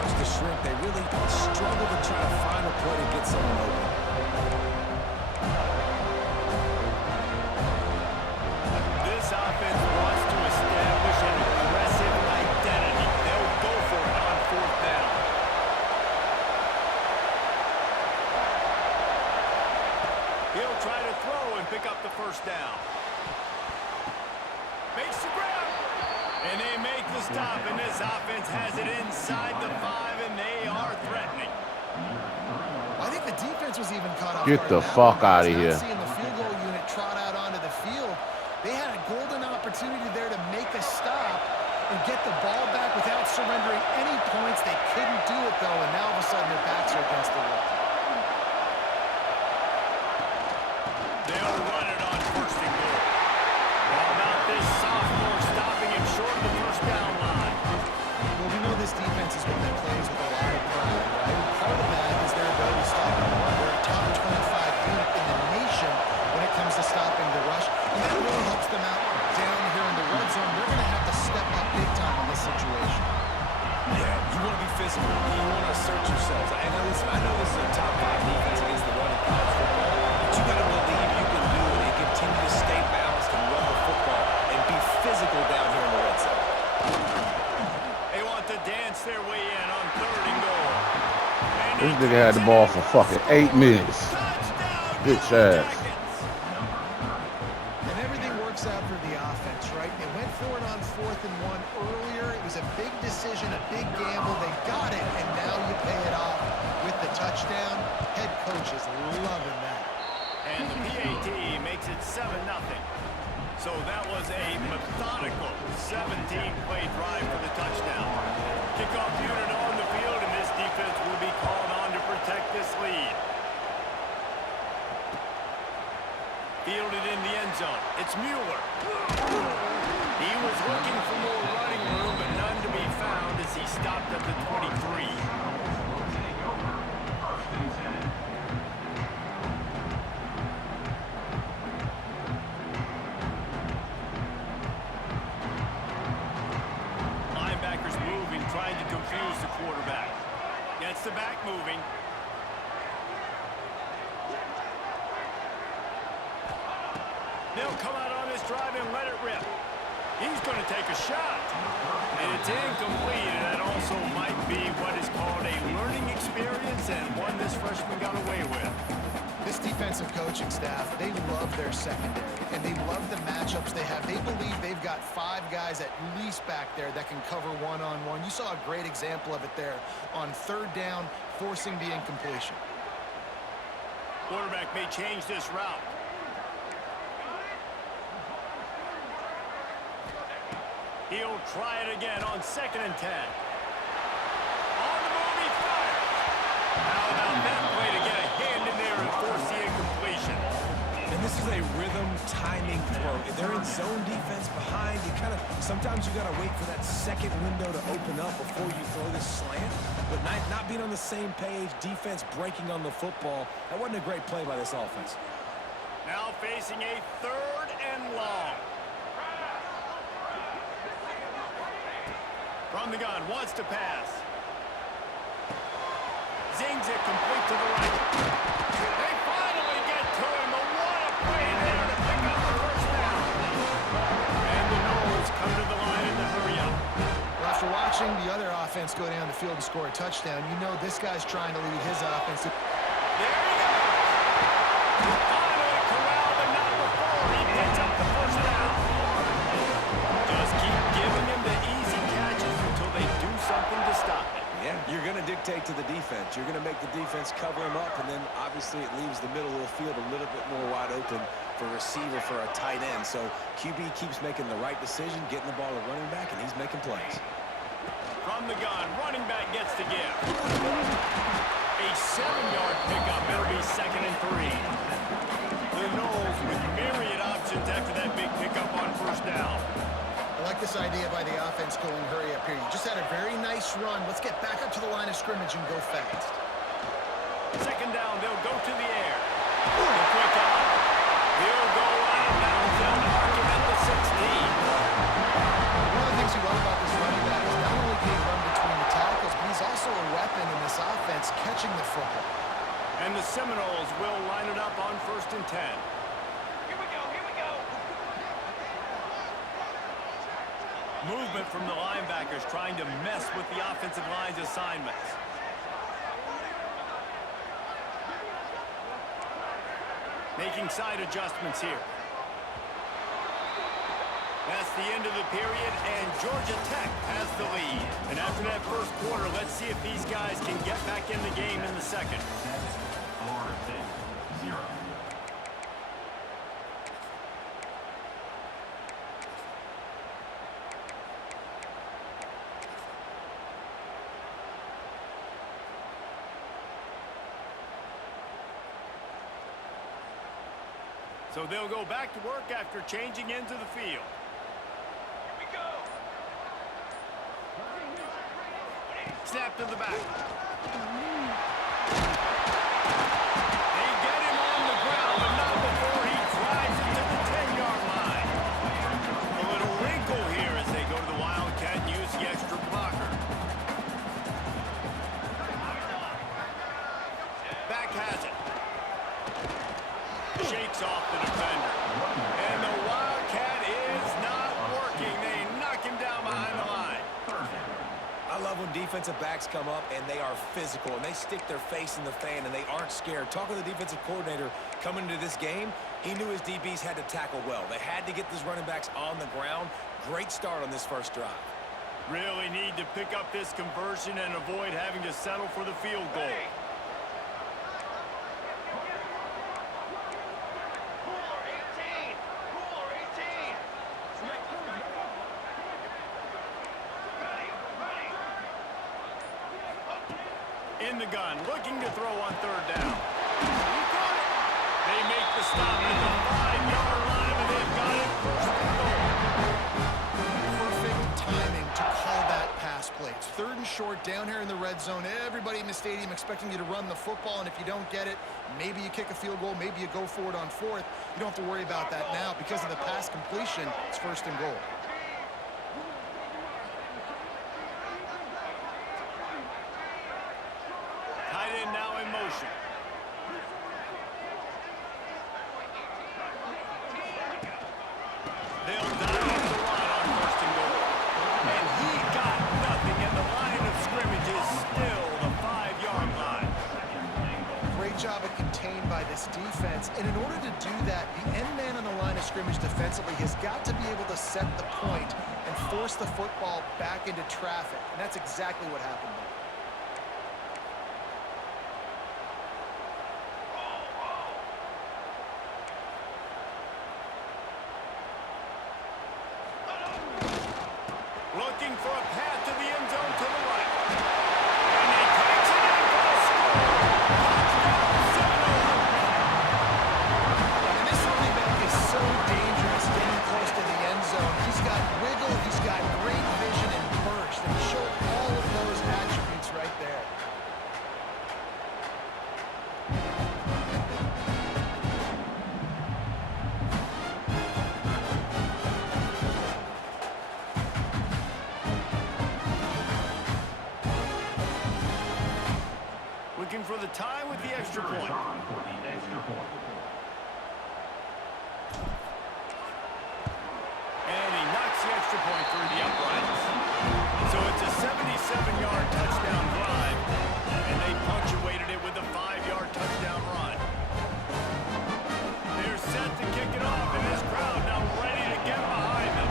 starts to shrink, they really struggle to try to find a play to get someone open. This offense wants to establish an aggressive identity. They'll go for it on 4th down. He'll try to throw and pick up the 1st down. Makes the grab. And they make the stop, and this offense has it inside the 5, and they are threatening. I think the defense was even caught off Get guard. the fuck out of here. Seeing the field goal unit trot out onto the field, they had a golden opportunity there to make a stop and get the ball back without surrendering any points. They couldn't do it, though, and now all of a sudden their backs are against the wall. They'll run it on 1st and goal. How about this sophomore stopping him short of the 1st down line? Well, we know this defense is one that plays with a lot of pride, right? Part of that is their ability to stop the run. They're a top 25 unit in the nation when it comes to stopping the rush, and that really helps them out down here in the red zone. They're going to have to step up big time in this situation. Yeah, you want to be physical. You want to assert yourselves. I know this is a top 5 defense against the run in college football, but you got to believe you can do it and continue to stay balanced and run the football and be physical down here in the red zone. They want to dance their way in on 3rd and goal. This nigga had the ball for fucking 8 minutes. Bitch ass. And everything works out for the offense, right? They went for it on 4th and 1 earlier. It was a big decision, a big gamble. They got it, and now you pay it off with the touchdown. Head coach is loving that. And the PAT makes it 7-0. So that was a methodical 17-play drive for the touchdown. Kickoff unit on the field, and this defense will be called on to protect this lead. Fielded in the end zone. It's Mueller. He was looking for more running room, but none to be found as he stopped at the 23. Linebackers moving, trying to confuse the quarterback. Gets the back moving. They'll come out on this drive and let it rip. He's going to take a shot. And it's incomplete, and that also might be what is called a learning experience and one this freshman got away with. This defensive coaching staff, they love their secondary, and they love the matchups they have. They believe they've got 5 guys at least back there that can cover one-on-one. You saw a great example of it there on 3rd down, forcing the incompletion. Quarterback may change this route. He'll try it again on 2nd and 10. On the move, he fires. How about that play to get a hand in there and force the incompletion? And this is a rhythm timing throw. If they're in zone defense behind, you sometimes you got to wait for that second window to open up before you throw this slant. But not being on the same page, defense breaking on the football, that wasn't a great play by this offense. Now facing a 3rd and long. From the gun, wants to pass. Zings it complete to the right. They finally get to him, but what a play there to pick up the 1st down. And the Noles come to the line in the hurry up. Well, after watching the other offense go down the field and score a touchdown, you know this guy's trying to lead his offense. There he goes. Finally corralled, but not before he picks up the 1st down. Just keep giving him the easy catches until they do something to stop it. Yeah, you're going to dictate to the defense. You're going to make the defense cover him up, and then obviously it leaves the middle of the field a little bit more wide open for receiver for a tight end. So QB keeps making the right decision, getting the ball to running back, and he's making plays. From the gun, running back gets the give. A 7-yard pickup. It'll be 2nd and 3. The Noles with myriad options after that big pickup on 1st down. I like this idea by the offense going hurry up here. You just had a very nice run. Let's get back up to the line of scrimmage and go fast. 2nd down, they'll go to the air. The quick out. He'll go out of bounds. They'll mark him at the 16. One of the things you love about this running back is not only can he run between the tackles, but he's also also a weapon in this offense, catching the football. And the Seminoles will line it up on 1st and 10. Here we go, here we go. Movement from the linebackers trying to mess with the offensive line's assignments. Making side adjustments here. That's the end of the period, and Georgia Tech has the lead. And after that first quarter, let's see if these guys can get back in the game in the second. Florida State, 0. So they'll go back to work after changing into the field. Here we go. Snap to the back. They get him on the ground, but not before he drives it to the 10-yard line. A little wrinkle here as they go to the Wildcat and use the extra blocker. Back has it. Shakes off the defender. And the Wildcat is not working. They knock him down behind the line. I love when defensive backs come up and they are physical and they stick their face in the fan and they aren't scared. Talking to the defensive coordinator coming into this game, he knew his DBs had to tackle well. They had to get these running backs on the ground. Great start on this first drive. Really need to pick up this conversion and avoid having to settle for the field goal. Cooler 18. Cooler 18. In the gun, looking to throw on 3rd down. They make the stop at the 5-yard line, and they've got it 1st and goal. Perfect timing to call that pass play. It's 3rd and short down here in the red zone. Everybody in the stadium expecting you to run the football, and if you don't get it, maybe you kick a field goal, maybe you go for it on 4th. You don't have to worry about that now. Because of the pass completion, it's 1st and goal. Tight end now in motion. They'll dive off the line on 1st and goal. And he got nothing, and the line of scrimmage is still the 5-yard line. Great job at contained by this defense. And in order to do that, the end man on the line of scrimmage defensively has got to be able to set the point and force the football back into traffic. And that's exactly what happened there. Looking for a path to the end zone to the right. And he takes it in for a score. Touchdown, Seminoles. And this running back is so dangerous getting close to the end zone. He's got wiggle, he's got great vision and burst, and he showed all of those attributes right there. Looking for the tie with the extra point. For the extra point. And he knocks the extra point through the uprights. So it's a 77-yard touchdown drive, and they punctuated it with a 5-yard touchdown run. They're set to kick it off, and this crowd now ready to get behind them.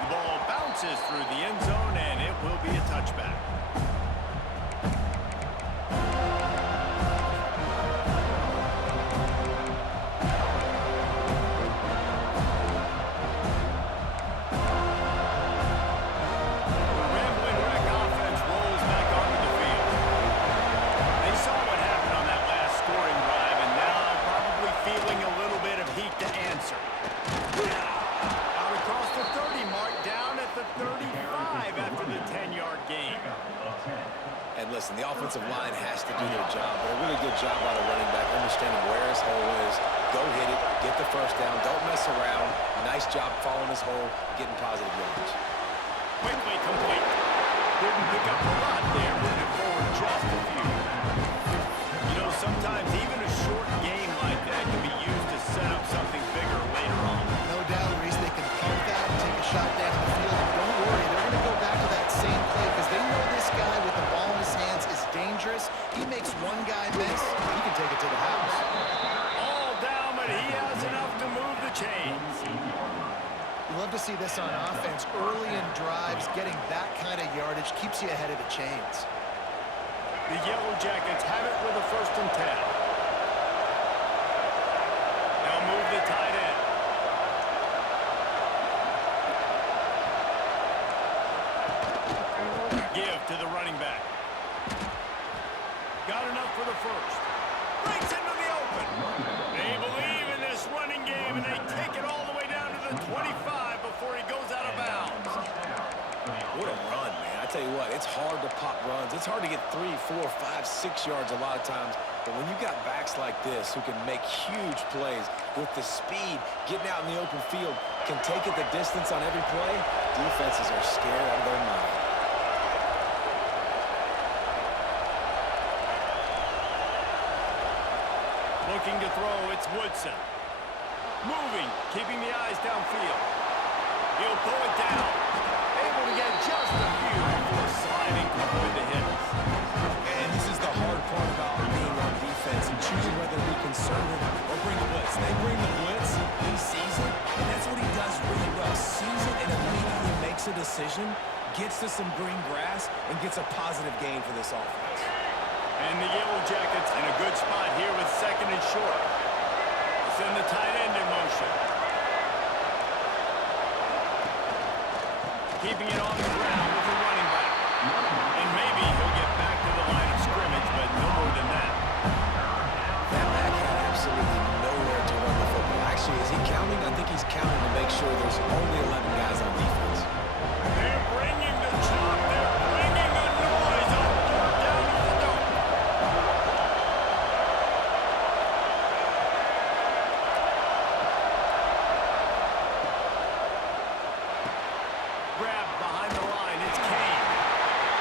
The ball bounces through the end zone, and it will be a touchback. And listen, the offensive line has to do their job. They're really good job by the running back, understanding where his hole is. Go hit it, get the first down, don't mess around. Nice job following his hole, getting positive yards. Quickly complete. Didn't pick up a lot there, moving it forward just a few. You know, sometimes even a short game like that can be used to set up something bigger later on. No doubt, Reese, they can pump that and take a shot down the field. And don't worry, they're going to go back to that same play because they know this guy with the ball in his hands is dangerous. He makes one guy miss, he can take it to the house. All down, but he has enough to move the chains. You love to see this on offense. Early in drives, getting that kind of yardage keeps you ahead of the chains. The Yellow Jackets have it with a 1st and 10. Now move the tight end. Give to the running back. Got enough for the first. Breaks into the open. They believe in this running game, and they take it all the way down to the 25 before he goes out of bounds. What a run, man. I tell you what, it's hard to pop runs. It's hard to get 3, 4, 5, 6 yards a lot of times. But when you've got backs like this who can make huge plays with the speed, getting out in the open field, can take it the distance on every play, defenses are scared out of their mind. Looking to throw, it's Woodson. Moving, keeping the eyes downfield. He'll pull it down. Able to get just a few before sliding through the hits. And this is the hard part about being on defense and choosing whether to be conservative or bring the blitz. They bring the blitz, he sees it, and that's what he does really well. Sees it and immediately makes a decision, gets to some green grass, and gets a positive gain for this offense. And the Yellow Jackets in a good spot here with 2nd and short. Send the tight end in motion. Keeping it on the ground with the running back. And maybe he'll get back to the line of scrimmage, but no more than that. That back had absolutely nowhere to run the football. Actually, is he counting? I think he's counting to make sure there's only 11 guys on defense. They're bringing the chop. They're bringing the noise on 3rd down to the dome. Grabbed behind the line. It's Kane.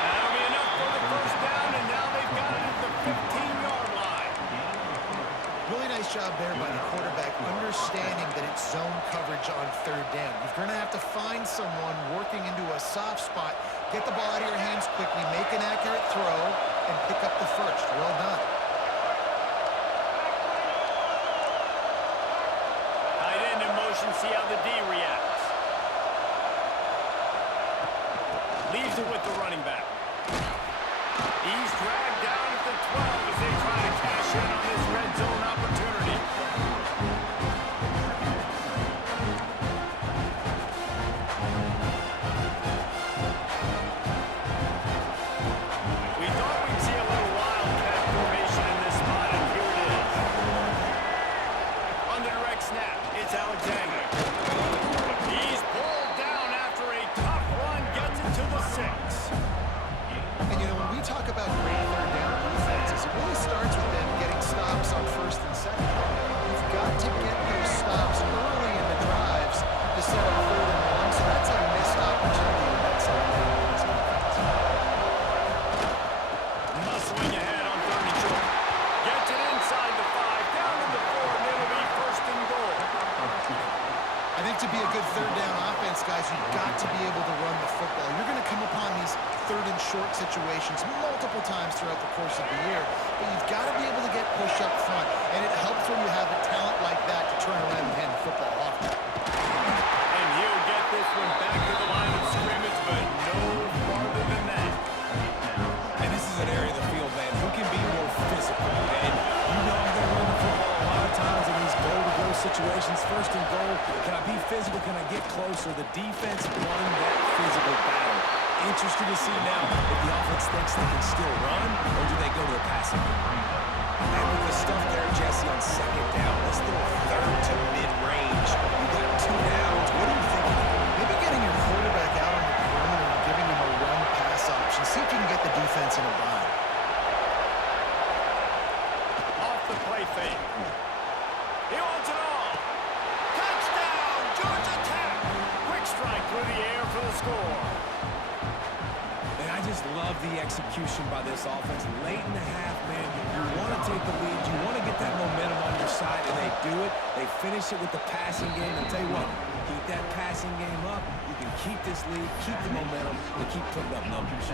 That'll be enough for the 1st down, and now they've got it at the 15-yard line. Really nice job there by the quarterback, understanding that it's zone coverage on 3rd down. You're going to have to find someone working into a soft spot, get the ball out of your hands quickly, make an accurate throw, and pick up the first. Well done. Tight end in motion, see how the D reacts. Leaves it with the running back. He's dragged down at the 12 as they try to cash in on this red zone opportunity. We thought we'd see a little wildcat formation in this spot, and here it is. On the direct snap, it's Alexander. He's pulled down after a tough run, gets it to the 6. And, you know, when we talk about great 3rd down defenses, it really starts with them getting stops on 1st and 2nd. You've got to get those stops early in the drives to set up 3rd and 1, so that's a missed opportunity in that 2nd down defense. Muscling ahead on 3rd and short. Gets it inside the 5, down to the 4, and it'll be 1st and goal. I think to be a good 3rd down offense, guys, you've got to be able to run the football. You're going to come upon these 3rd and short situations multiple times throughout the course of the year, but you've got to be able to get push up front, and it helps when you have a talent like that to turn around and hand the football off. And he'll get this one back to the line of scrimmage, but no farther than that. And this is an area of the field, man, who can be more physical. And you know I'm going to run the football a lot of times in these goal-to-go situations. 1st and goal, can I be physical? Can I get closer? The defense won that physical battle. Interested to see now if the offense thinks they can still run, or do they go to the passing game? And with the stuff there, Jesse, on 2nd down, let's throw 3rd to mid-range. You got 2 downs. What are you thinking? Maybe getting your quarterback out on the perimeter and giving him a run-pass option. See if you can get the defense in a bind. score. And I just love the execution by this offense. Late in the half, man, you want to take the lead. You want to get that momentum on your side, and they do it. They finish it with the passing game. And tell you what, keep that passing game up. You can keep this lead, keep the momentum, and keep putting up numbers.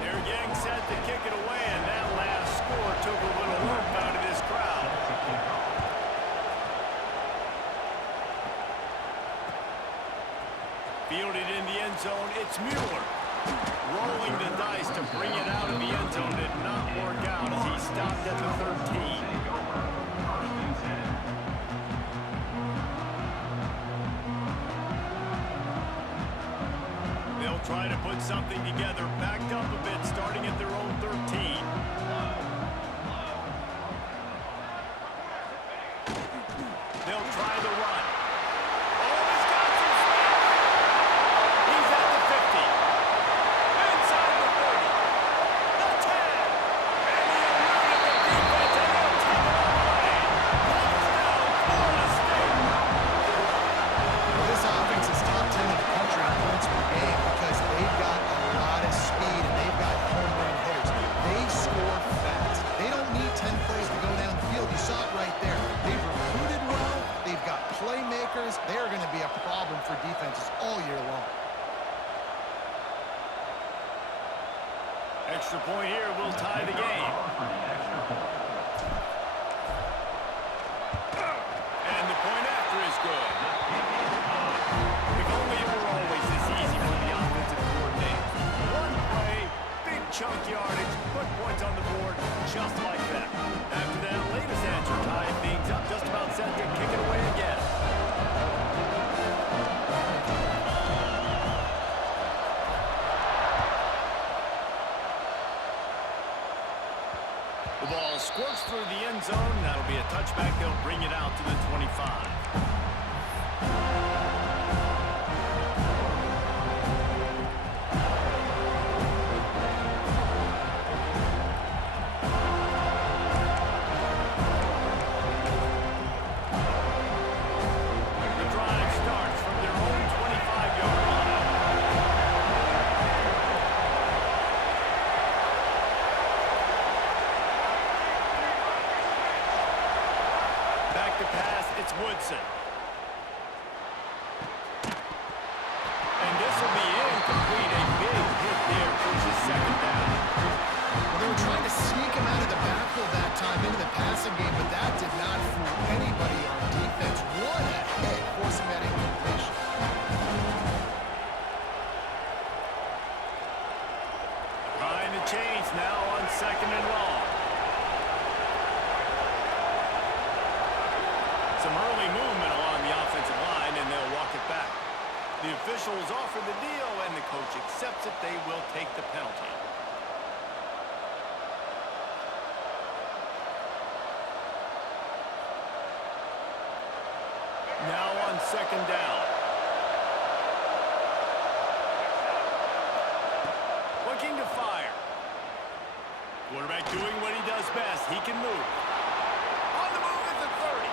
They're getting set to kick it away, and that last score took a little work out of this crowd. Fielded in the end zone, it's Mueller. Rolling the dice to bring it out of the end zone did not work out as he stopped at the 13. They'll try to put something together, backed up a bit, starting at their own 13. They'll try the run. Oh, he's got some space. He's at the 50. Inside the 30. The 10. And he eluded the defense and he'll take it away. Touchdown, Florida State. Well, this offense is top 10 in the country in points per game because they've got a lot of speed and they've got home run hitters. They score fast. They don't need 10 plays to go down the field. You saw it right there. They've recruited well. They've got playmakers. They're going to be a problem for defenses all year long. Extra point here will tie the game. And the point after is good. If only it were always this easy for the offensive coordinator. One play, big chunk yardage, put points on the board just like that. After that latest answer tied things up, just about set to kick it away again. The ball squirts through the end zone. That'll be a touchback. They'll bring it out to the 25. The drive starts from their own 25-yard line. Back to pass, it's Woodson. And this will be incomplete. A big hit there forces second down. Well, they were trying to sneak him out of the backfield that time into the passing game, but that did not fool anybody on defense. What a hit, forcing that incompletion. Trying to change now on second and long. Some early movement along the offensive line, and they'll walk it back. The officials offer the deal, and the coach accepts it. They will take the penalty. Now on second down. Looking to fire. Quarterback doing what he does best. He can move. On the move at the 30.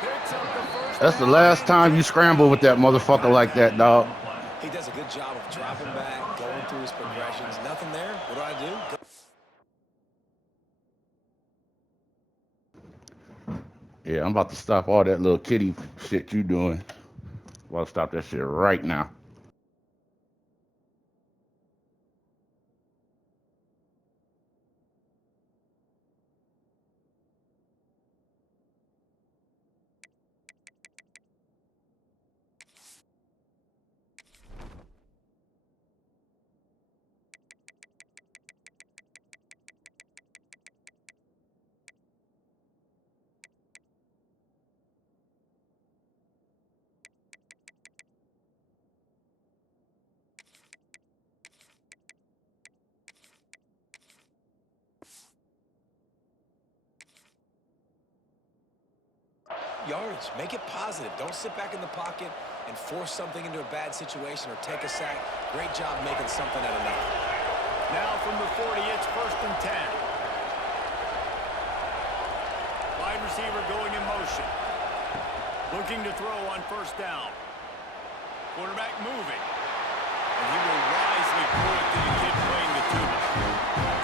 Picks up the first That's the down. last time you scramble with that motherfucker like that, dog. He does a good job of dropping back, going through his progressions. Nothing there. What do I do? Yeah, I'm about to stop all that little kitty shit you doing. I'm about to stop that shit right now. Yardage. Make it positive. Don't sit back in the pocket and force something into a bad situation or take a sack. Great job making something out of nothing. Now from the 40, it's first and 10. Wide receiver going in motion. Looking to throw on first down. Quarterback moving. and he will wisely throw it to the kid playing the tuba.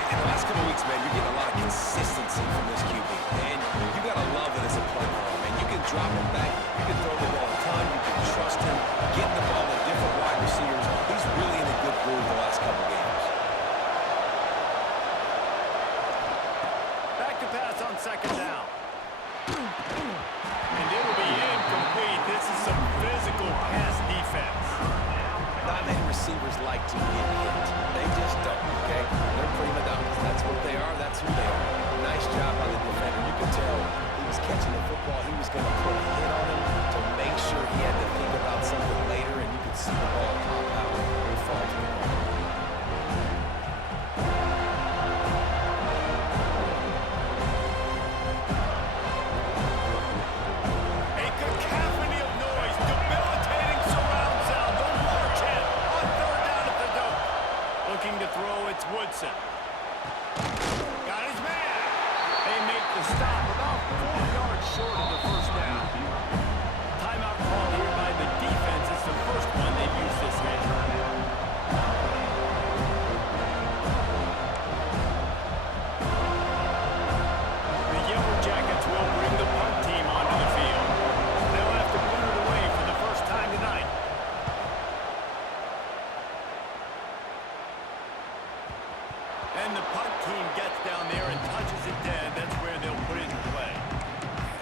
In the last couple weeks, man, you're getting a lot of consistency from this QB. And you got to love it as a play caller, man. You can drop him back. You can throw the ball a ton. You can trust him. Getting the ball to different wide receivers. He's really in a good groove the last couple games. Back to pass on second down. And it'll be incomplete. This is some physical pass defense. Not many receivers like to get hit. They just don't, okay? They're prima donnas. That's what they are. That's who they are. Nice job by the defender. You could tell he was catching the football. He was going to put a hit on him to make sure he had to think about something later, and you could see the ball pop out and fall to the ground. A cacophony of noise, debilitating surround sound. The march in on third down at the dope. Looking to throw, it's Woodson. Got his man. They make the stop about 4 yards short of the first down. Timeout called here by the defense. It's the first one they've used this game. The Yellow Jackets will bring the punt team onto the field. They'll have to put it away for the first time tonight. And the punt team gets down there and touches it dead. That's where they'll put it in play.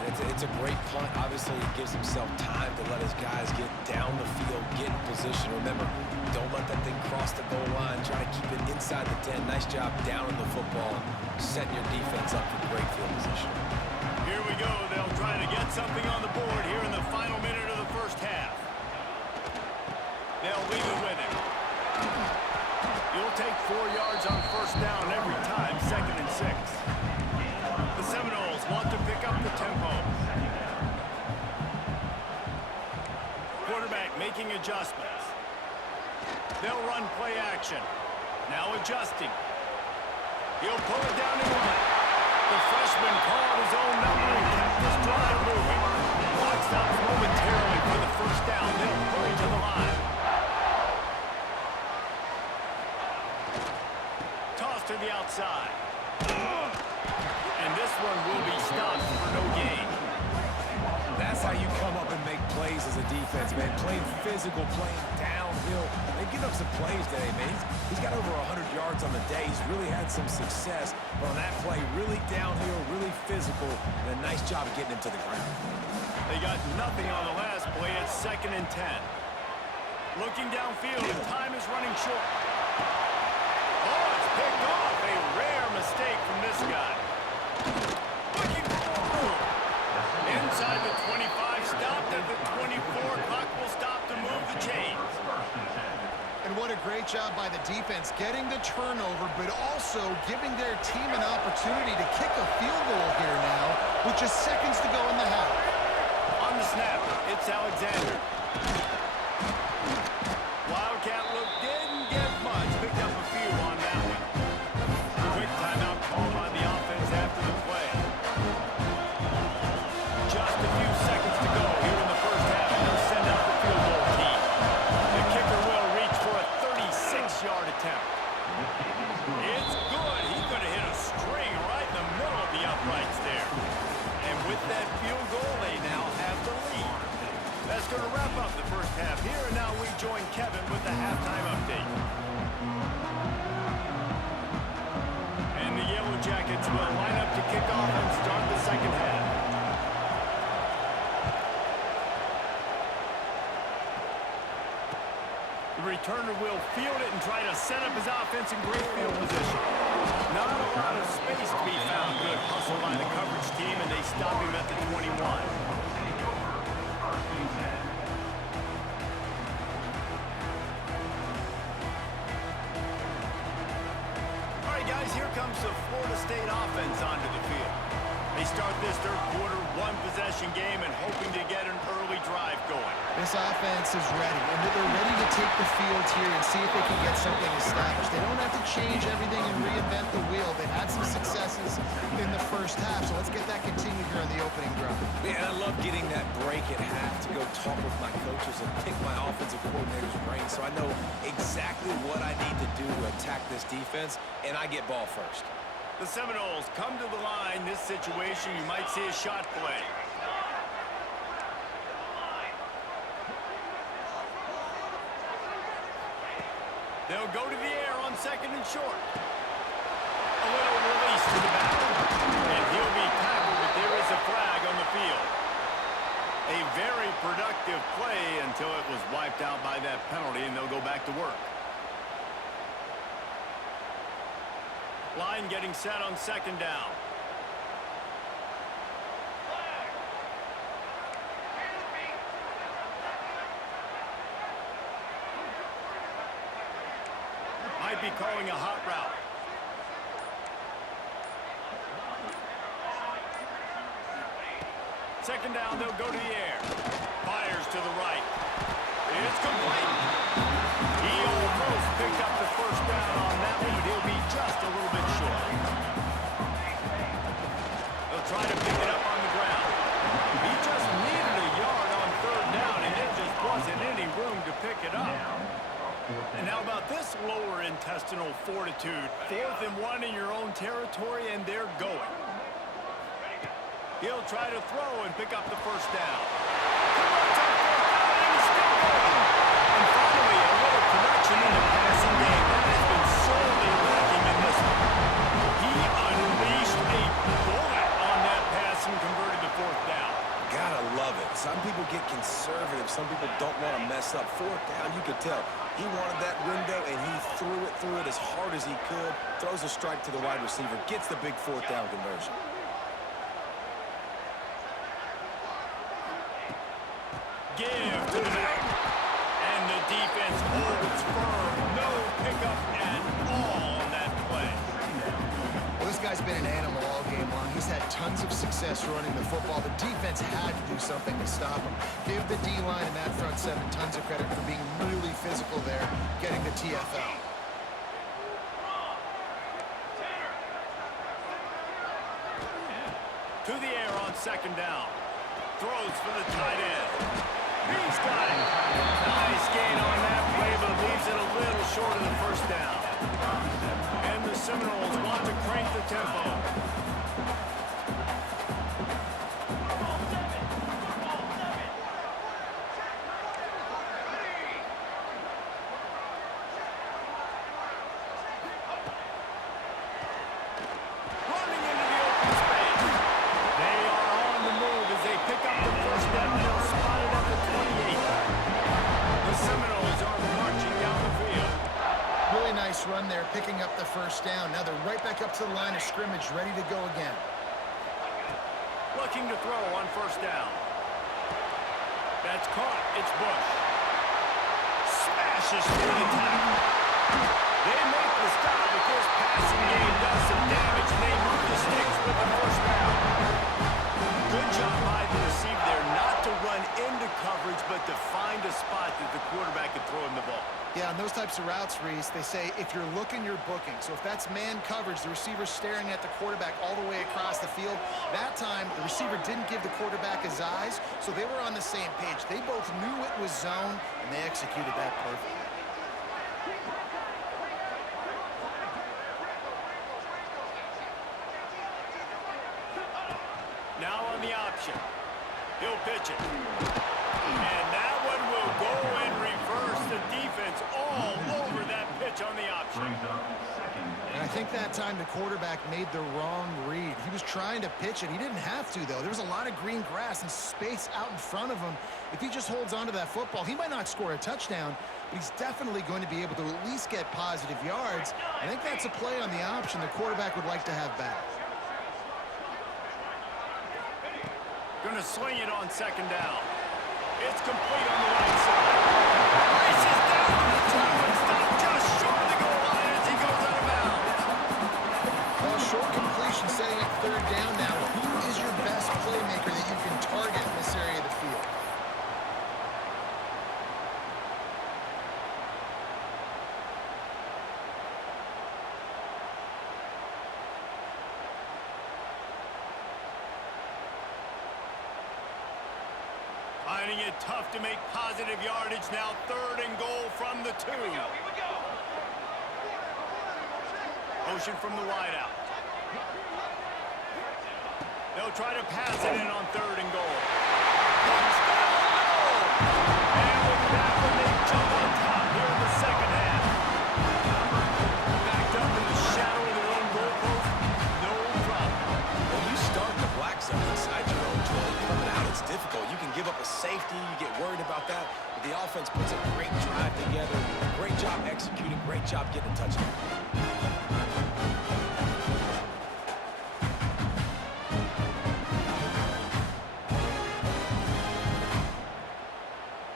And it's a great punt. Obviously, he gives himself time to let his guys get down the field, get in position. Remember, don't let that thing cross the goal line. Try to keep it inside the 10. Nice job down in the football, setting your defense up for great field position. Here we go. They'll try to get something on the board here in the final minute of the first half. They'll leave it with him. You'll take 4 yards on first down every time, 2nd and 6. The Seminoles want to pick up the tempo. Quarterback making adjustments. They'll run play action. Now adjusting. He'll pull it down and run. The freshman called his own number and kept this drive moving. Clock stops momentarily for the first down. They'll hurry to the line. Toss to the outside. And this one will be stopped for no gain. That's how you come up and make plays as a defense, man. Playing physical, playing downhill. They give up some plays today, man. He's got over 100 yards on the day. He's really had some success. But on that play, really downhill, really physical, and a nice job of getting him to the ground. They got nothing on the last play. It's 2nd and 10. Looking downfield, and time is running short. Oh, it's picked off. A rare mistake from this guy. Looking forward. Inside the 25, stopped at the 24. Clock will stop to move the chains. And what a great job by the defense getting the turnover, but also giving their team an opportunity to kick a field goal here now with just seconds to go in the half. On the snap, it's Alexander. Wildcat look didn't get much. Picked up a few on that one. Quick timeout call by the offense after the play. Just a few seconds to go here in the first half, and they'll send out the field goal team. The kicker will reach for a 36-yard attempt. It's good. He could have hit a string right in the middle of the uprights there. And with that field goal, they now have the lead. That's going to wrap up the first half here, and now we join Kevin with the halftime update. And the Yellow Jackets will line up to kick off and start the second half. The returner will field it and try to set up his offense in great field position. Not a lot of space to be found. Good hustle by the coverage team, and they stop him at the 21. All right, guys, here comes the Florida State offense onto the field. They start this third quarter one-possession game and hoping to get an early drive going. This offense is ready, and they're ready to take the field here and see if they can get something established. They don't have to change everything and reinvent the wheel. They've had some successes in the first half, so let's get that continued here on the opening drive. Man, I love getting that break at half to go talk with my coaches and pick my offensive coordinator's brain, so I know exactly what I need to do to attack this defense, and I get ball first. The Seminoles come to the line. This situation, you might see a shot play. They'll go to the air on second and short. A little release to the back. And he'll be tackled, but there is a flag on the field. A very productive play until it was wiped out by that penalty, and they'll go back to work. Line getting set on second down. Might be calling a hot route. Second down, they'll go to the air. Fires to the right. It's complete. He almost picked up the first down on that one, but he'll be just a little bit short. They'll try to pick it up on the ground. He just needed a yard on third down, and there just wasn't any room to pick it up. And how about this lower intestinal fortitude? 4th and 1 in your own territory, and they're going. He'll try to throw and pick up the first down. And still going. And finally, a little production in the passing game. That has been sorely lacking in this one. He unleashed a bullet on that pass and converted the 4th down. Gotta love it. Some people get conservative. Some people don't want to mess up. 4th down, you could tell. He wanted that window, and he threw it as hard as he could. Throws a strike to the wide receiver. Gets the big 4th down conversion. Give to the back. And the defense holds firm. No pickup at all on that play. Well, this guy's been an animal all game long. He's had tons of success running the football. The defense had to do something to stop him. Give the D-line and that front seven tons of credit for being really physical there, getting the TFL. To the air on second down. Throws for the tight end. He's got it. Nice gain on that play, but leaves it a little short of the first down. And the Seminoles want to crank the tempo. Running into the open space. They are on the move as they pick up the first down. They'll spot it at the 28. The Seminoles are marching down the field. Really nice run there, picking up the first down. Now they're right back up to the line of scrimmage, ready to go again. Looking to throw on first down. That's caught. It's Bush. Smashes through the tackle. They make the stop, but this passing game does some damage, and they move the sticks with the first down. Good job by the receiver there, not to run into coverage, but to find a spot that the quarterback can throw him the ball. Yeah, on those types of routes, Reese, they say if you're looking, you're booking. So if that's man coverage, the receiver's staring at the quarterback all the way across the field. That time, the receiver didn't give the quarterback his eyes, so they were on the same page. They both knew it was zone, and they executed that perfectly. Now on the option. He'll pitch it. And that one will go in reverse. The defense all over that pitch on the option. Brings up second And I think that time the quarterback made the wrong read. He was trying to pitch it. He didn't have to, though. There was a lot of green grass and space out in front of him. If he just holds on to that football, he might not score a touchdown, but he's definitely going to be able to at least get positive yards. I think that's a play on the option the quarterback would like to have back. Gonna swing it on second down. It's complete on the right side. Races down to the 2 and stop just short of the goal line as he goes out of bounds. Well, short completion setting up third down now. Who is your best playmaker that you can target in this area of the field? finding it tough to make positive yardage now. 3rd and goal from the 2. Here we go. Motion from the wideout. They'll try to pass it in on 3rd and goal. Touchdown! And with that one, they jump on top here in the second half. Backed up in the shadow of their own goalpost, no problem. When you start in the black zone inside your own 20 coming out, it's difficult. You can give up a safety, you get worried about that, but the offense puts a great drive together. Great job executing, great job getting a touchdown.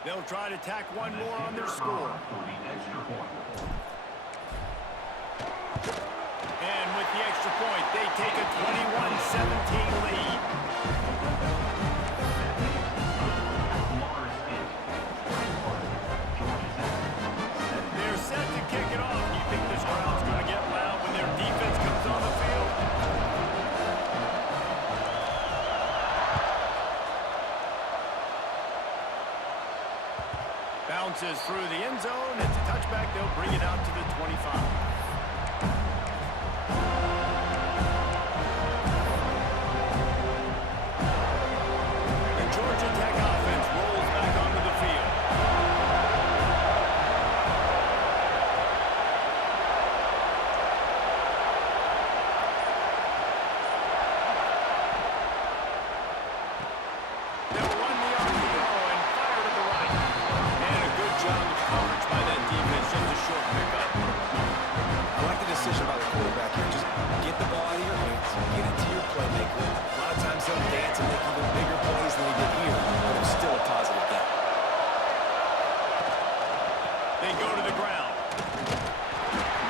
They'll try to tack one more on their score. For the extra point. And with the extra point, they take a 21-17 lead. They're set to kick it off. You think this crowd's going to get loud when their defense comes on the field? Bounces through the end zone. It's a touchback. They'll bring it out to the 25. The Georgia Tech offense rolls back onto the field. They'll run the RPO and fire to the right. And a good job of coverage by that defense. Just a short pickup. I like the decision by the quarterback here. Just get the ball out of your hands, get it to your playmaker. A lot of times they'll dance and make even bigger plays than he did here, but it was still a positive game. They go to the ground.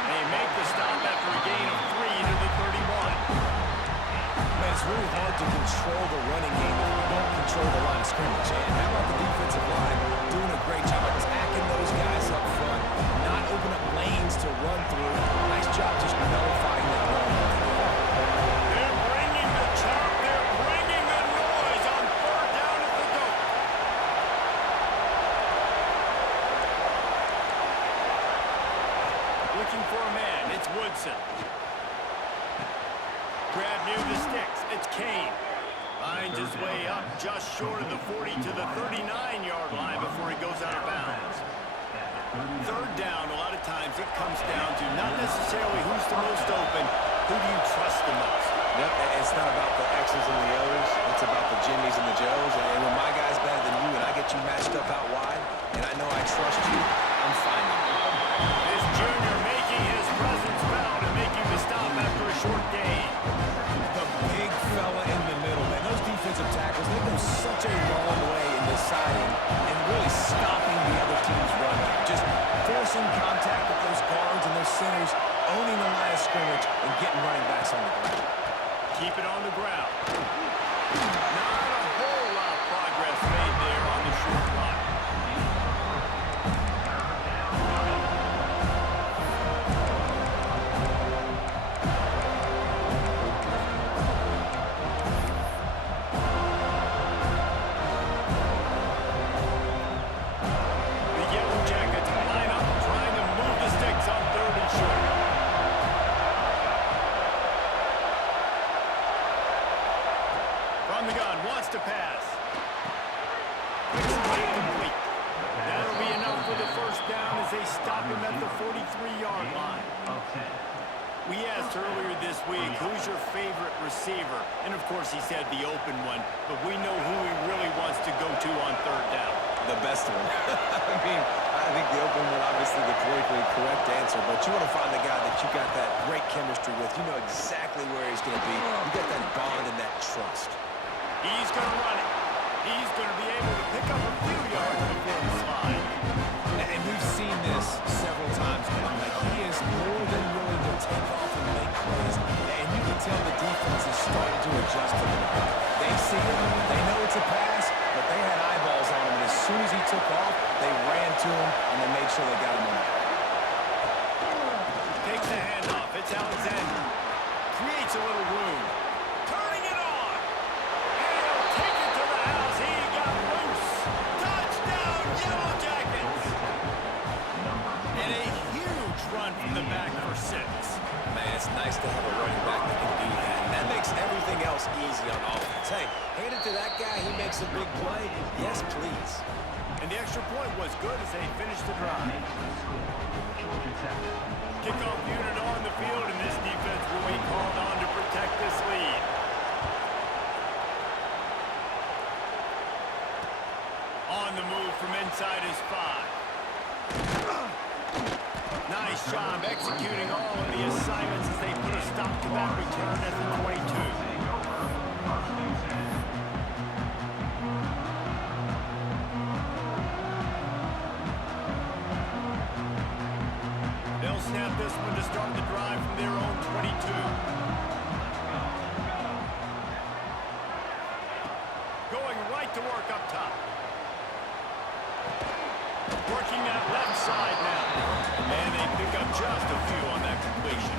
They make the stop after a gain of 3 to the 31. Man, it's really hard to control the running game if you don't control the line of scrimmage. And how about the defensive line doing a great job of attacking those guys up front, not open up lanes to run through. Nice job just nullifying that run. They're bringing the chop. They're bringing the noise on 3rd down at the goal. Looking for a man. It's Woodson. Grab near the sticks. It's Kane. Finds his way up just short of the 40 to the 39-yard line before he goes out of bounds. 3rd down, a lot of times it comes down to not necessarily who's the most open, who do you trust the most? Yep, it's not about the X's and the O's. It's about the Jimmys and the Joes. And when my guy's better than you and I get you matched up out wide, and I know I trust you, I'm finding you. This junior making his presence felt and making the stop after a short gain. The big fella in the middle, man. Those defensive tackles, they go such a long way in deciding and really stopping the other team's run. Just forcing contact with those guards and those centers, owning the line of scrimmage, and getting running backs on the ground. Keep it on the ground. Not a whole lot of progress made there on the short line. The Yellow Jackets line up, trying to move the sticks on 3rd and short. From the gun, wants to pass. Quick strike complete. That'll be enough for the 1st down as they stop him at the 43-yard line. We asked earlier this week, who's your favorite receiver? And of course he said the open one, but we know who he really wants to go to on 3rd down. The best one. I mean, I think the open one, obviously the politically correct answer, but you want to find the guy that you got that great chemistry with. You know exactly where he's going to be. You got that bond and that trust. He's going to run it. He's going to be able to pick up a few yards before the slide. And we've seen this several times now. Like, he is more than willing to take off and make plays. And you can tell the defense is starting to adjust to him. They see it. They know it's a pass, but they had eyeballs on him. And as soon as he took off, they ran to him, and they made sure they got him on the back. Takes the handoff. It's Alexander. Creates a little room. Turning it on. And he'll take it to the house. He got loose. to have a running back that can do that. And that makes everything else easy on offense. Hey, hand it to that guy. He makes a big play. Yes, please. And the extra point was good as they finished the drive. Kickoff unit on the field, and this defense will be called on to protect this lead. On the move from inside his 5. Nice job executing all of the assignments as they put a stop to that return at the 22. They'll snap this one to start the drive from their own 22. Going right to work up top. Working that left side now. And they pick up just a few on that completion.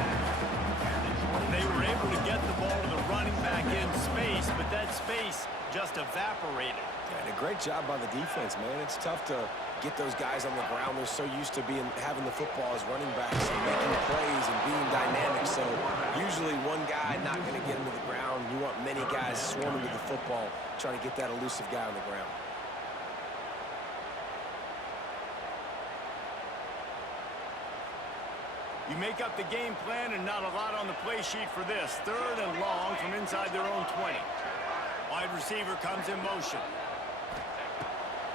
They were able to get the ball to the running back in space, but that space just evaporated. And a great job by the defense, man. It's tough to get those guys on the ground. They're so used to having the football as running backs and making plays and being dynamic. So usually one guy not going to get him to the ground. You want many guys swarming to the football, trying to get that elusive guy on the ground. You make up the game plan and not a lot on the play sheet for this. 3rd and long from inside their own 20. Wide receiver comes in motion.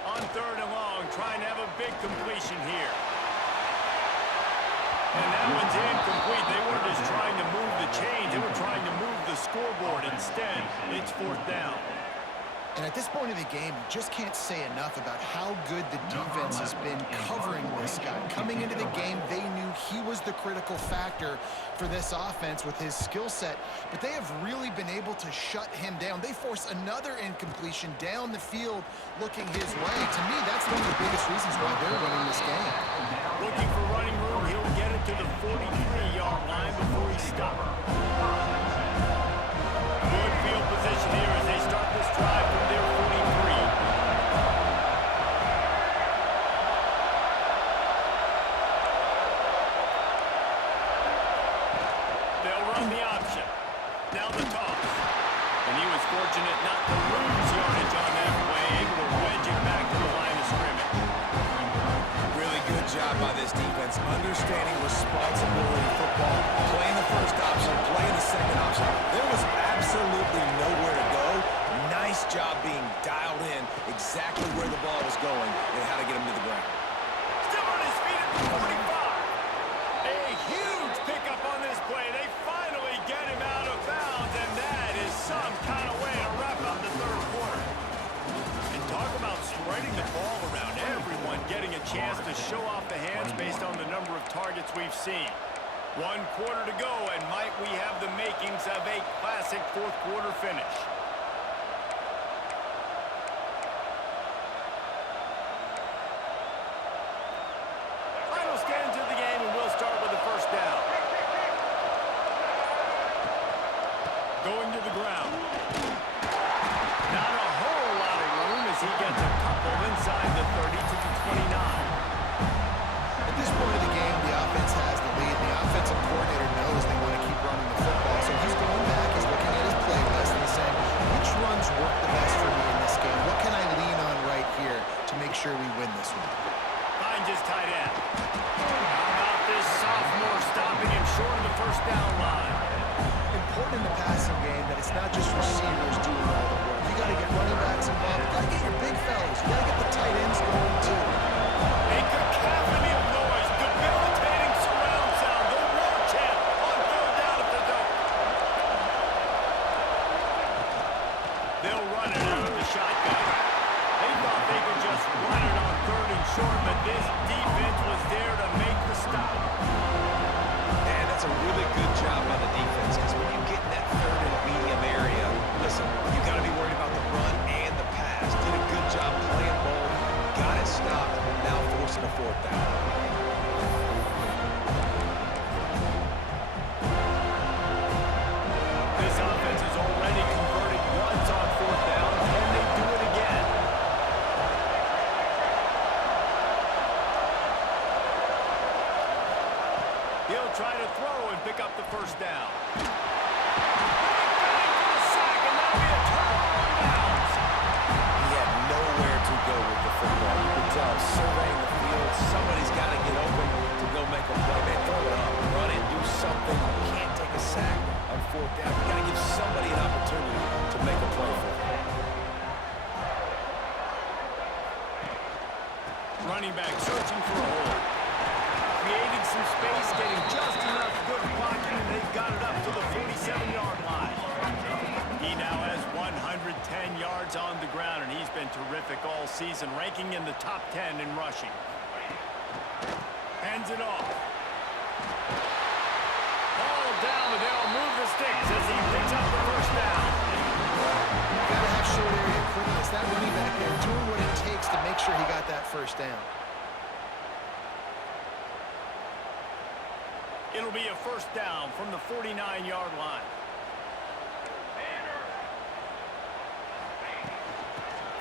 On 3rd and long, trying to have a big completion here. And that one's incomplete. They weren't just trying to move the chains. They were trying to move the scoreboard. Instead, it's 4th down. And at this point of the game, you just can't say enough about how good the defense has been covering this guy. Coming into the game, they knew he was the critical factor for this offense with his skill set, but they have really been able to shut him down. They force another incompletion down the field looking his way. To me, that's one of the biggest reasons why they're winning this game. Looking for running room, he'll get it to the 43-yard line before he stops. Good field position here as they start this drive from their 43. They'll run the option. Now the toss. And he was fortunate not to lose yardage on that play, able to wedge it back to the line of scrimmage. Really good job by this defense, understanding responsibility in football, playing the first option, playing the second option. There was absolutely nowhere to go. Nice job being dialed in exactly where the ball was going and how to get him to the ground. Still on his feet at the 45. A huge pickup on this play. They finally get him out of bounds, and that is some kind of way to wrap up the 3rd quarter. And talk about spreading the ball around, everyone getting a chance to show off the hands based on the number of targets we've seen. 1 quarter to go, and might we have the makings of a classic 4th quarter finish. Final stands of the game, and we'll start with the 1st down. Going to the ground. Not a whole lot of room as he gets a couple inside the 30 to the 29. At this point of the game, the offense has the lead. The offensive coordinator knows they want to keep running the football, so he's going back, he's looking at his play list, and he's saying, which runs work the best for me in this game? What can I lean on right here to make sure we win this one? Finds his tight end. How about this sophomore stopping him short of the 1st down line? Important in the passing game that it's not just receivers doing all the work. You got to get running backs involved. You got to get your big fellas. You got to get the tight ends going too. A cacophony of noise, debilitating surround sound, the war chant on 3rd down at the dope. They'll run it out of the shotgun. They thought they could just run it on 3rd and short, but this defense was there to make the stop. And that's a really good job by the defense, because when you get in that 3rd and medium area, listen, you got to be worried about the run and the pass. Did a good job playing both, got it stopped, now forcing a 4th down. This offense has already converted once on 4th down. Can they do it again? He'll They'll try to throw and pick up the first down. Going for the sack, and that'll be a turnover on downs. He had nowhere to go with the football. You could tell, surveying the field, somebody's got to get open to go make a play. Man, throw it up, run it, do something. You can't take a sack on fourth down. You got to give somebody an opportunity to make a play for it. Running back searching for a hole. Creating some space, getting just enough good blocking, and they've got it up to the 47-yard line. He now has 110 yards on the ground, and he's been terrific all season, ranking in the top 10 in rushing. Hands it off. Ball down, but they'll move the sticks as he picks up the first down. Got to have short area quickness. That running back there doing what it takes to make sure he got that first down. It'll be a first down from the 49-yard line.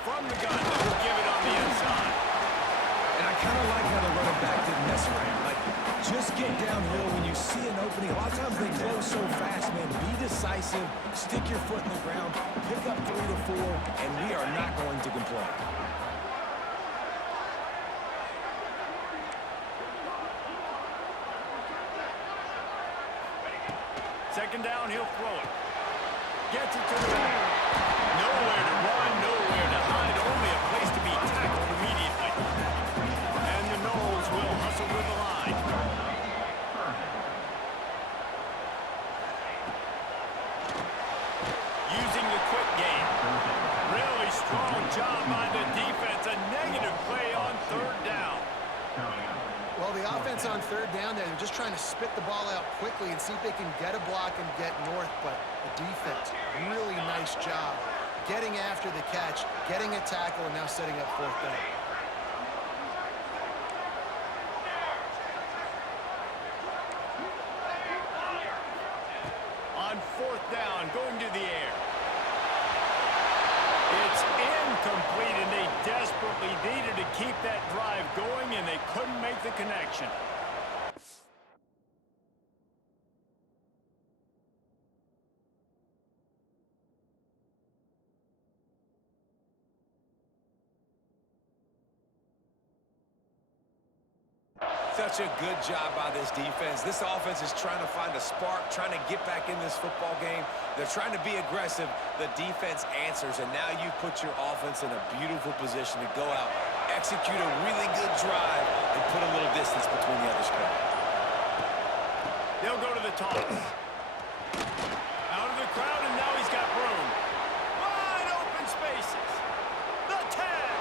From the gun, they'll give it on the inside. And I kind of like how the running back didn't mess around. Like, just get downhill when you see an opening. A lot of times they close so fast, man. Be decisive, stick your foot in the ground, pick up 3 to 4, and we are not going to complain. Second down, he'll throw it. Gets it to the back. Nowhere to run, nowhere to hide. Only a place to be tackled immediately. And the Knowles will hustle with the line. Using the quick game. Really strong job by the defense. A negative play on third down. Well, the offense on third down there, they're just trying to spit the ball out quickly and see if they can get a block and get north. But the defense, really nice job getting after the catch, getting a tackle, and now setting up fourth down. On fourth down, going to the air. It's incomplete, and they desperately needed to keep that drive going, and they couldn't make the connection. Such a good job by this defense. This offense is trying to find a spark, trying to get back in this football game. They're trying to be aggressive. The defense answers, and now you put your offense in a beautiful position to go out, execute a really good drive, and put a little distance between the other squad. They'll go to the toss. Out of the crowd, and now he's got room. Wide open spaces. The tag.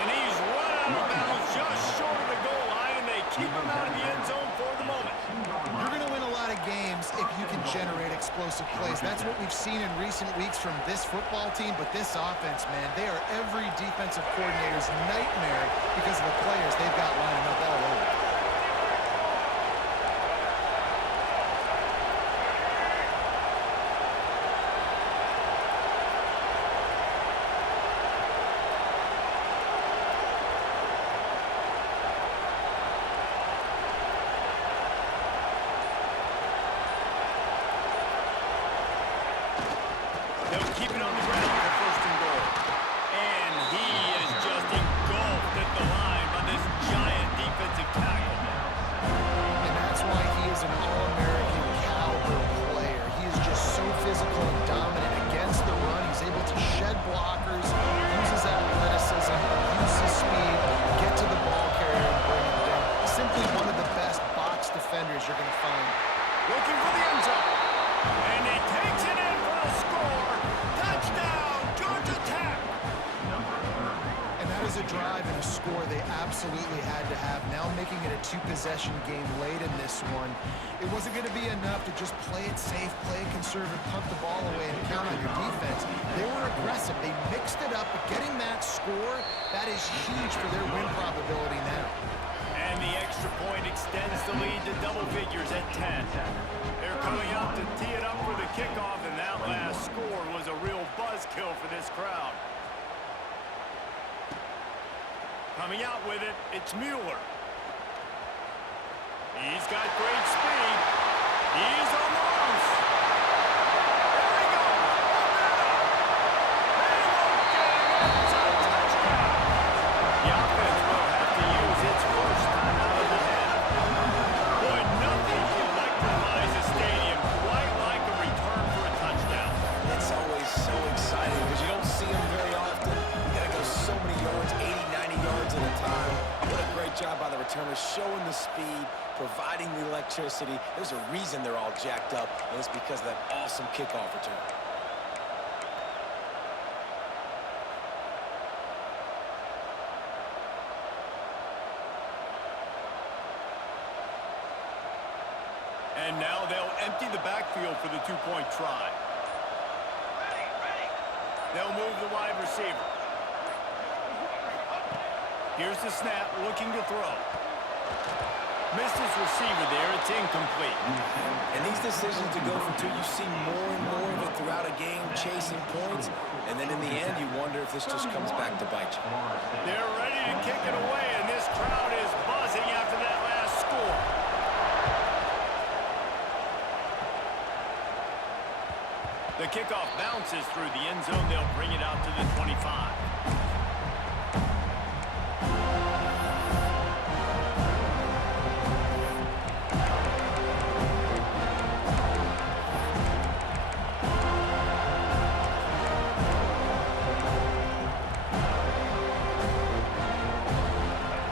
And he's run out of bounds just short of the goal line, and they keep him out of the end zone for the moment. You're going to win a lot of games if you can generate explosive plays. That's what we've seen in recent weeks from this football team, but this offense, man, they are every defensive coordinator's nightmare because of the players they've got lining up all over. They'll keep it on the ground for first and goal. And he is just engulfed at the line by this giant defensive tackle. And that's why he is an all-American caliber player. He is just so physical and dominant against the run. He's able to shed blockers, use his athleticism, use his speed, get to the ball carrier and bring him down. Simply one of the best box defenders you're going to find. Looking for the end zone. And he takes it in for a score. Touchdown, Georgia Tech. And that is a drive and a score they absolutely had to have. Now making it a two-possession game late in this one. It wasn't going to be enough to just play it safe, play it conservative, punt the ball away, and count on your defense. They were aggressive. They mixed it up, but getting that score, that is huge for their win probability now. And the extra point extends the lead to double figures at 10. They're coming out to tee it up for the kickoff, and that last score was a real buzzkill for this crowd. Coming out with it, it's Mueller. He's got great speed. He's on the loose. There he goes. They won't get him. It's a touchdown. The offense will have to use its first time out of the half. Boy, nothing electrifies a stadium quite like a return for a touchdown. It's always so exciting because you don't see them very often. You got to go so many yards, 80, 90 yards at a time. What a great job by the returners, showing the speed, providing the electricity. There's a reason they're all jacked up, and it's because of that awesome kickoff return. And now they'll empty the backfield for the two-point try. Ready, ready. They'll move the wide receiver. Here's the snap, looking to throw. Missed his receiver there. It's incomplete. And these decisions to go for two, you see more and more of it throughout a game, chasing points. And then in the end, you wonder if this just comes back to bite you. They're ready to kick it away, and this crowd is buzzing after that last score. The kickoff bounces through the end zone. They'll bring it out to the 25.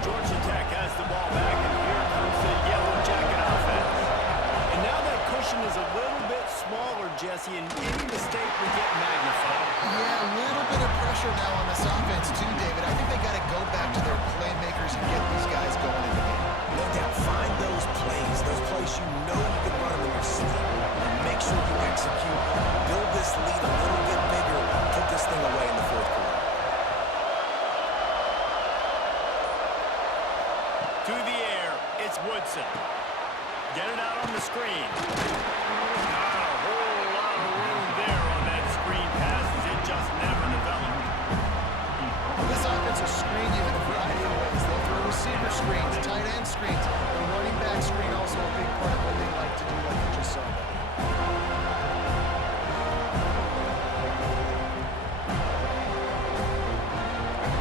Georgia Tech has the ball back, and here comes the Yellow Jacket offense. And now that cushion is a little bit smaller, Jesse, and any mistake will get magnified. Yeah, a little bit of pressure now on this offense too, David. I think they got to go back to their playmakers and get these guys going in the game. No doubt, find those plays you know you can run them in your sleep. And make sure you execute. Build this lead a little bit bigger. Put this thing away in the fourth quarter. To the air, it's Woodson. Get it out on the screen. Not a whole lot of room there on that screen pass as it just never developed. This offense will screen you in a variety of ways. They'll throw receiver screens, tight end screens. The running back screen also a big part of what they like to do, like you just saw there.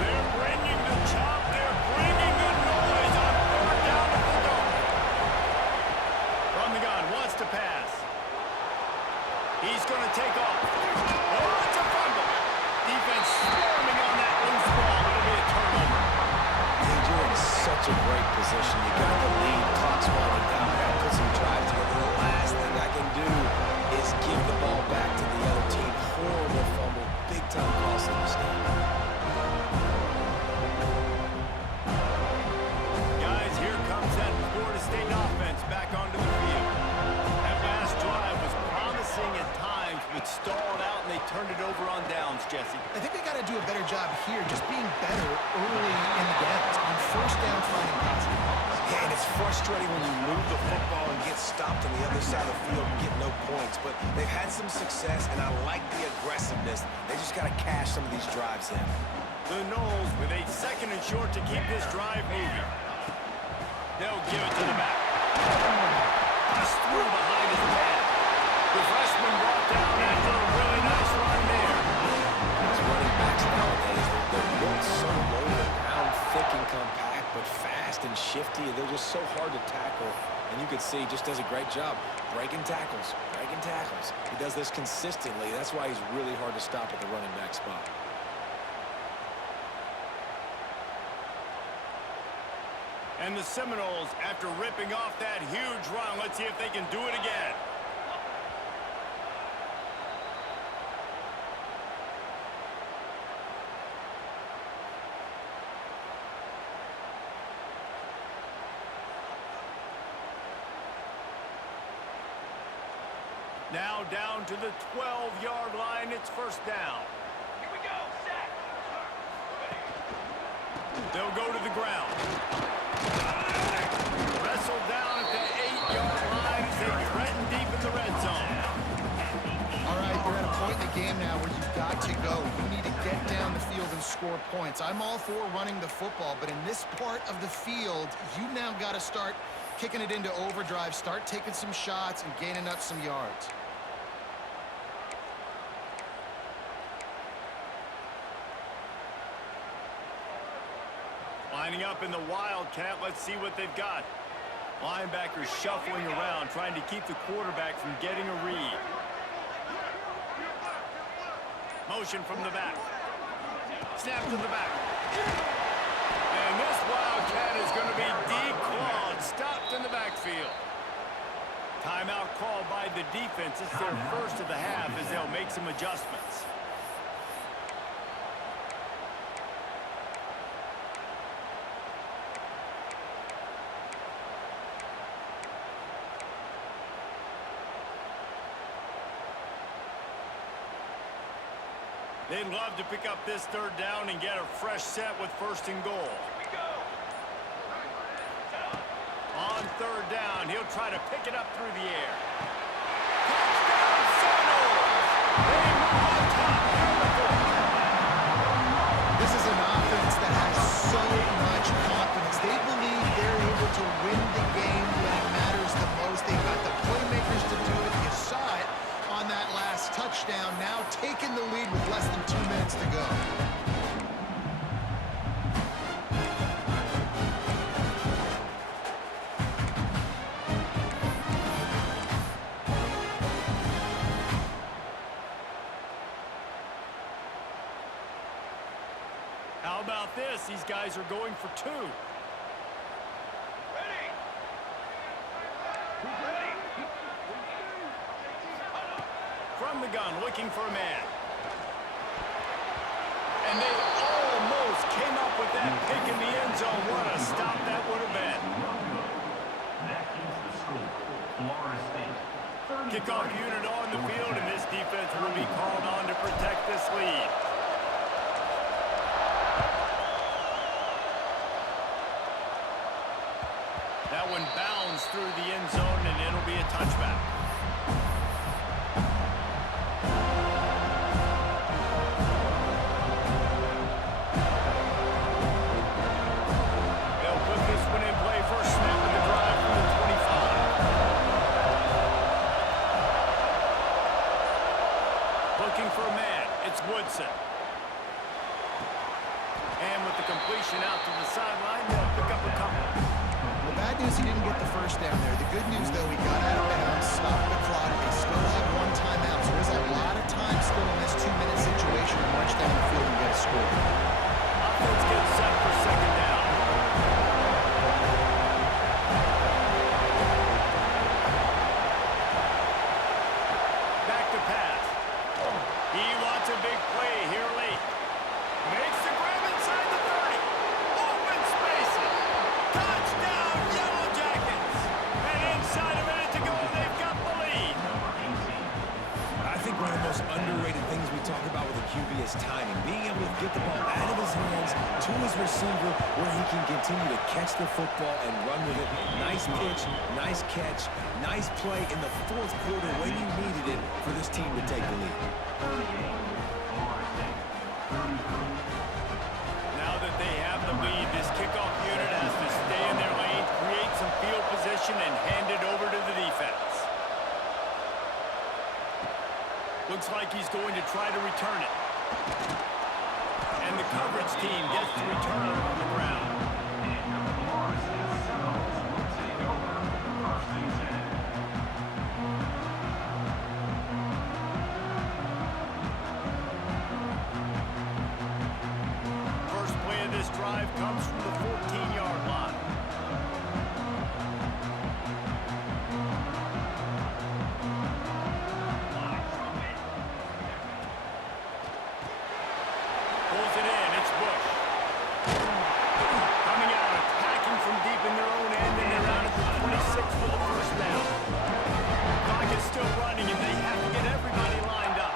They're bringing the chop. They're bringing the noise on third down at the goal. From the gun, wants to pass. He's going to take off. Oh, it's a fumble. Defense swarming on that loose ball. It'll be a turnover. Dude, you're in such a great position. You got the lead, clock's winding down. I gotta put some drive together. The last thing I can do is give the ball back to the other team. Horrible fumble, big time costly mistake. Guys, here comes that Florida State offense back onto the field. That last drive was promising at times, but stalled out, and they turned it over on downs, Jesse. I think they got to do a better job here, just being better early in the downs. On first down, finding positive balls. Yeah, and it's frustrating when you move the football and get stopped on the other side of the field and get no points. But they've had some success, and I like the aggressiveness. They just got to cash some of these drives in. The Noles with a second and short to keep this drive moving. They'll give it to the back. Just threw behind his pad. The freshman brought down after a really nice run there. These running backs nowadays, they're built so low to the ground, thick and compact, but fast and shifty. They're just so hard to tackle. And you can see he just does a great job breaking tackles, breaking tackles. He does this consistently. That's why he's really hard to stop at the running back spot. And the Seminoles, after ripping off that huge run, let's see if they can do it again. Now down to the 12-yard line. It's first down. Here we go. Set. They'll go to the ground. Wrestled down at the 8-yard line as they threaten deep in the red zone. All right, you're at a point in the game now where you've got to go. You need to get down the field and score. score points. I'm all for running the football, but in this part of the field, you now got to start kicking it into overdrive, start taking some shots and gaining up some yards. Lining up in the Wildcat. Let's see what they've got. Linebackers shuffling around, trying to keep the quarterback from getting a read. Motion from the back. Snap to the back. And this Wildcat is going to be declawed, stopped in the backfield. Timeout called by the defense. It's their first of the half as they'll make some adjustments. They'd love to pick up this third down and get a fresh set with first and goal. Here we go. On third down, he'll try to pick it up through the air. Touchdown, Seminoles! They move on top. This is an offense that has so much confidence. They believe they're able to win the game when it matters the most. They've got the playmakers to do it. You saw it on that last touchdown, now taking the lead with less than 2 minutes to go. How about this? These guys are going for two. Ready. Ready. From the gun, looking for a man. And they almost came up with that pick in the end zone. What a stop that would have been. That is the score. Florida State. Kickoff unit on the field, and this defense will be called on to protect this lead. That one bounds through the end zone, and it'll be a touchback. They'll put this one in play. First snap of the drive from the 25. Looking for a man. It's Woodson. And with the completion out to the sideline, they'll pick up a couple. The bad news, he didn't get the first down there. The good news, though, he got out of bounds, stopped the clock. They still have one timeout, so there's a lot of time still in this 2-minute situation to march down the field and get a score. Offense gets set for second down. Back to pass. He wants a big play here late. Makes the grab inside the 30. Open spaces. Touchdown, Yellow Jackets. And inside a minute to go, they've got the lead. I think one of the most underrated things we talk about with a QB is timing. Being able to get the ball out of his hands to his receiver where he can continue to catch the football and run with it. Nice pitch, nice catch, nice play in the fourth quarter when you needed it for this team to take the lead. Now that they have the lead, this kickoff unit has to stay in their lane, create some field position, and hand it over to the defense. Looks like he's going to try to return it. And the coverage team gets the returner on the ground. Florida State Seminoles will take over first and 10. First play of this drive comes from the 14-yard line. Pulls it in. It's Bush. Coming out, attacking from deep in their own end, and they're out at the 26 for the first down. Clock is still running, and they have to get everybody lined up.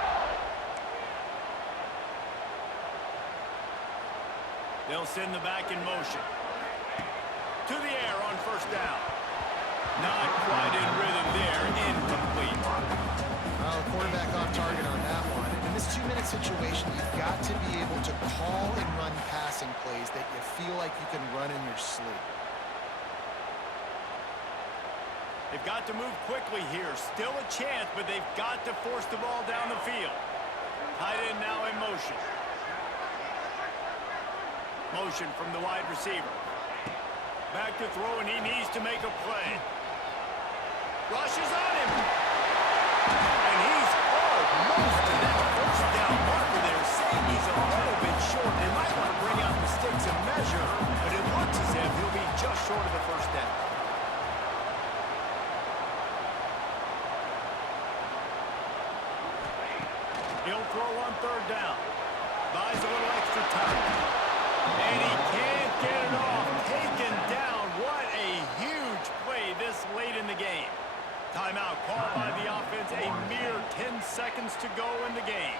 They'll send the back in motion. To the air on first down. Not quite in rhythm there. Incomplete. Well, quarterback off target on that one. And this 2-minute situation, you've got to be able to call and run passing plays that you feel like you can run in your sleep. They've got to move quickly here. Still a chance, but they've got to force the ball down the field. Tight end now in motion. Motion from the wide receiver. Back to throw, and he needs to make a play. Rushes on him. And he's almost to that first down marker there, saying he's a little bit short. They might want to bring out the sticks and measure, but it looks as if he'll be just short of the first down. He'll throw on third down. Buys a little extra time. And he can't get it off. Taken down. What a huge play this late in the game. Timeout called by the offense. A mere 10 seconds to go in the game.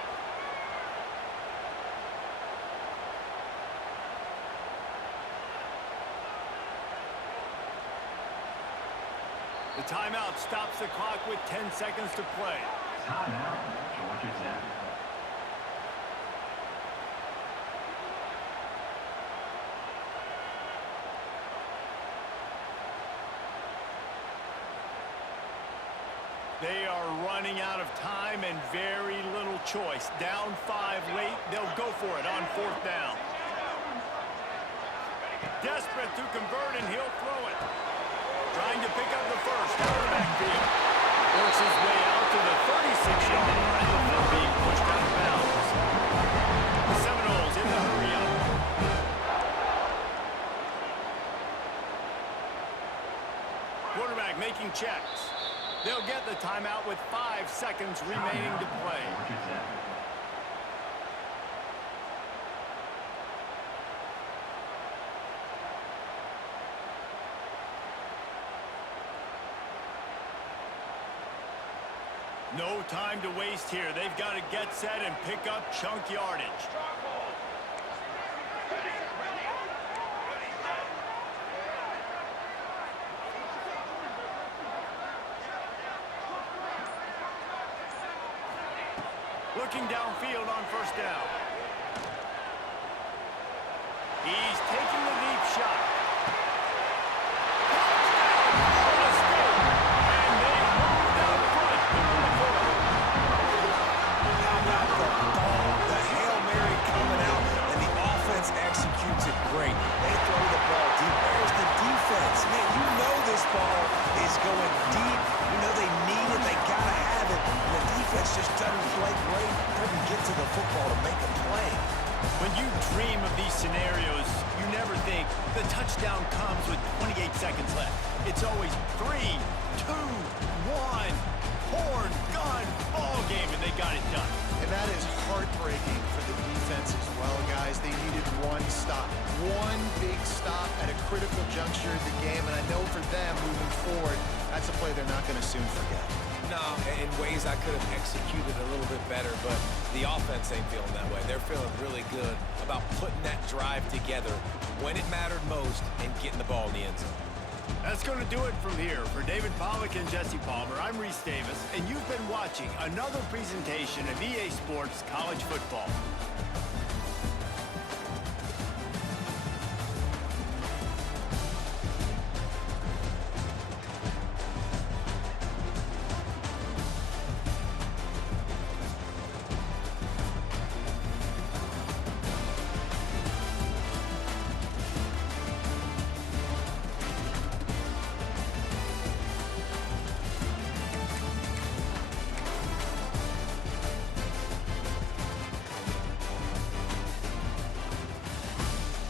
The timeout stops the clock with 10 seconds to play. Timeout, Georgia Tech. They are running out of time and very little choice. Down 5 late, they'll go for it on fourth down. Desperate to convert, and he'll throw it. Trying to pick up the first out of the backfield. Works his way out to the 36-yard line before being pushed out of bounds. The Seminoles in the hurry-up. Quarterback making checks. They'll get the timeout with 5 seconds remaining to play. Georgia Tech. No time to waste here. They've got to get set and pick up chunk yardage. Looking downfield on first down. He's taking the deep shot. Executes it great. They throw the ball deep. Where's the defense? Man, you know this ball is going deep. You know they need it. They got to have it. And the defense just doesn't play great. Doesn't get to the football to make a play. When you dream of these scenarios, you never think the touchdown comes with 28 seconds left. It's always 3, 2, 1, horn, gun, ball game, and they got it done. And that is heartbreaking for the defense as well, guys. They needed one stop. One big stop at a critical juncture of the game. And I know for them moving forward, that's a play they're not going to soon forget. No, in ways I could have executed a little bit better, but the offense ain't feeling that way. They're feeling really good about putting that drive together when it mattered most and getting the ball in the end zone. That's going to do it from here. For David Pollack and Jesse Palmer, I'm Reese Davis, and you've been watching another presentation of EA Sports College Football.